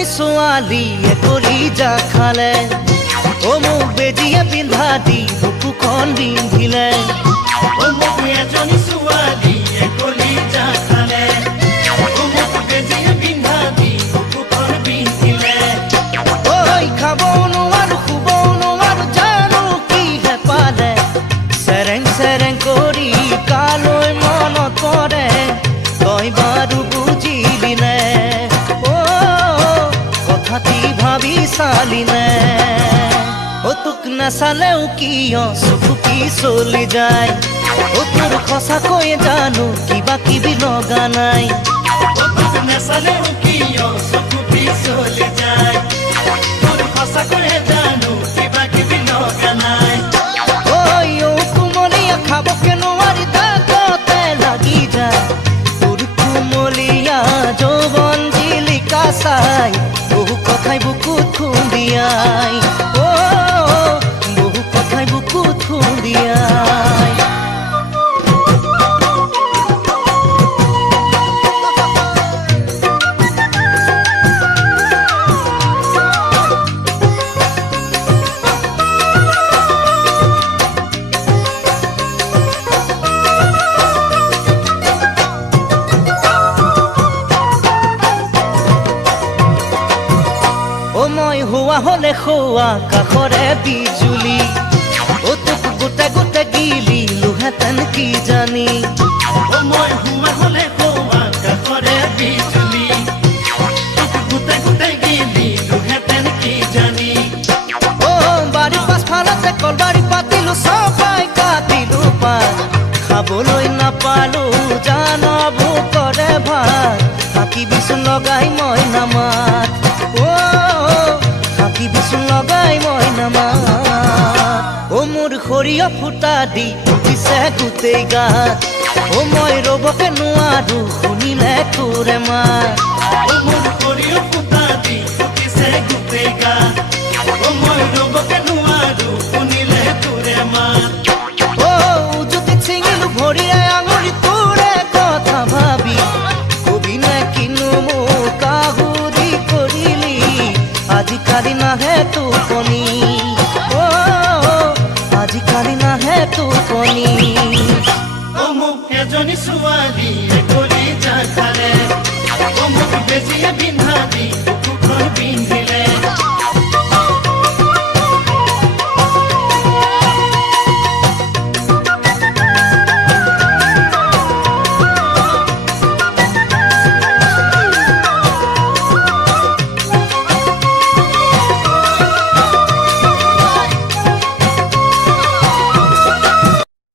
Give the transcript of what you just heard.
এজনী ছোৱালীয়ে কলিজা খালে অ মোক বেজিয়ে পিন্ধা দি বুকুখন বিন্ধিলে অ মোক এজনী ছোৱালীয়ে কলিজা খালে অ মোক বেজিয়ে পিন্ধা দি বুকুখন বিন্ধিলে ঐ খাবও নোৱাৰো শুবও নোৱাৰো জানো কিহে পালে চেৰেং চেৰেং কৰি কালৈ মনত পৰে তই বাৰু বুজিলি নে অ কথাটি ভাবি চালি নে অ তোক নাচালেও কিয় চকু কি চলি যায় অ তোৰ সঁচাকৈ জানো কিবা কিবি লগা নাই অ তোক নাচালেও কিয় চকু চলি যায় তোৰ সঁচাকৈ জানো কিবা কিবি লগা নাই ঐ কুমলীয়া খাবকে নোৱাৰি দাঁততে লাগি যায় তোৰ কুমলীয়া যৌৱন জিলিকা চাই বহু কথাই বুকুত খুন্দিয়াই বহু কথাই বুকুত খুন্দিয়াই মই হোৱা হলে খোৱা কাষৰে বিজুলি অ তোক গোটে গোটে গিলিলোহেঁতেন কি জানি অ মই হোৱা হলে খোৱা কাষৰে বিজুলি তোক গোটে গোটে গিলিলোহেঁতেন কি জানি অ বাৰীৰ পাছফালতে কলবাৰী পাতিলো চবাই কাটিলো পাত খাবলৈ নাপালো জান ভোকৰে ভাত থাকি বিচোন লগাই মই নামাত বিচোন লগাই মই নামাত অ মোৰ সৰিয়হ ফুটা দি উঠিছে গোটেই গাত অ মই ৰবকে নোৱাৰো শুনিলে তোৰে মাত অ মোৰ সৰিয়হ ফুটা দি উঠিছে গোটেই গাত অ মই ৰবকে নোৱাৰো শুনিলে তোৰে মাত অ যদি ছিঙিলো ভৰিৰে আঙুলি তোৰে কথা ভাবি কবি নে কিনো মোক আহুৰি কৰিলি আজিকালি নাহে টোপনি অ আজিকালি নাহে টোপনি অ মোক এজনী ছোৱালীয়ে কলিজা খালে অ মোক বেজিয়ে পিন্ধা দি বুকুখন বিন্ধি